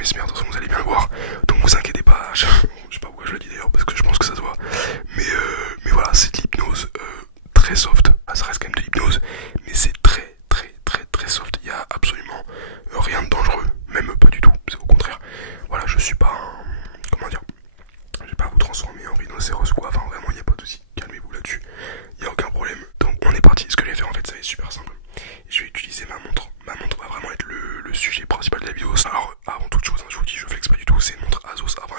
ASMR, de toute façon vous allez bien le voir. Donc vous inquiétez pas, je sais pas pourquoi je le dis d'ailleurs, parce que je pense que ça se voit. Mais voilà, c'est de l'hypnose très soft. Ça reste quand même de l'hypnose, mais c'est très soft. Il y a absolument rien de dangereux, même pas du tout, c'est au contraire. Voilà, je suis pas un... Comment dire, je vais pas vous transformer en rhinocéros ou quoi, enfin vraiment il n'y a pas de soucis, calmez-vous là-dessus, il n'y a aucun problème. Donc on est parti, ce que je vais faire en fait ça va être super simple. Je vais utiliser ma montre va vraiment être le sujet principal de la vidéo. Alors avant toute chose, hein, je vous dis, je flex pas du tout, c'est une montre Asos A20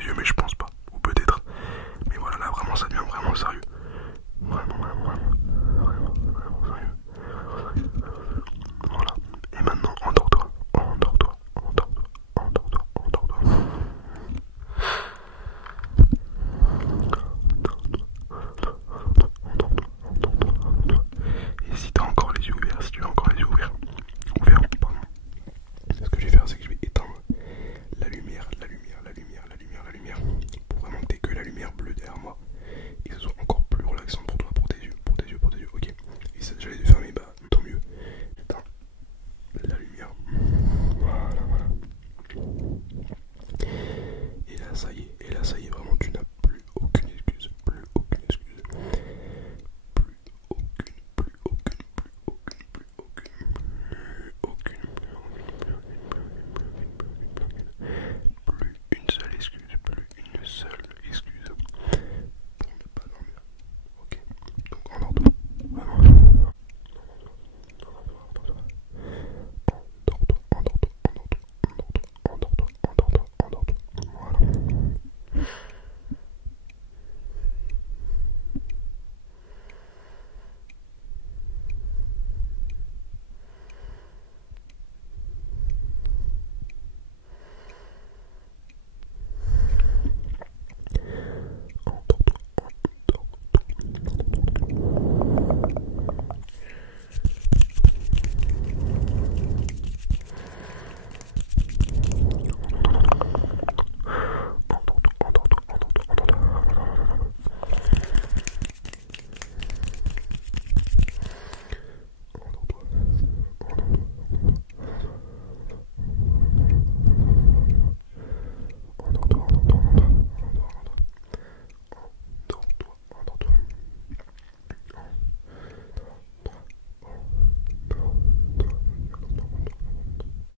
les yeux, mais je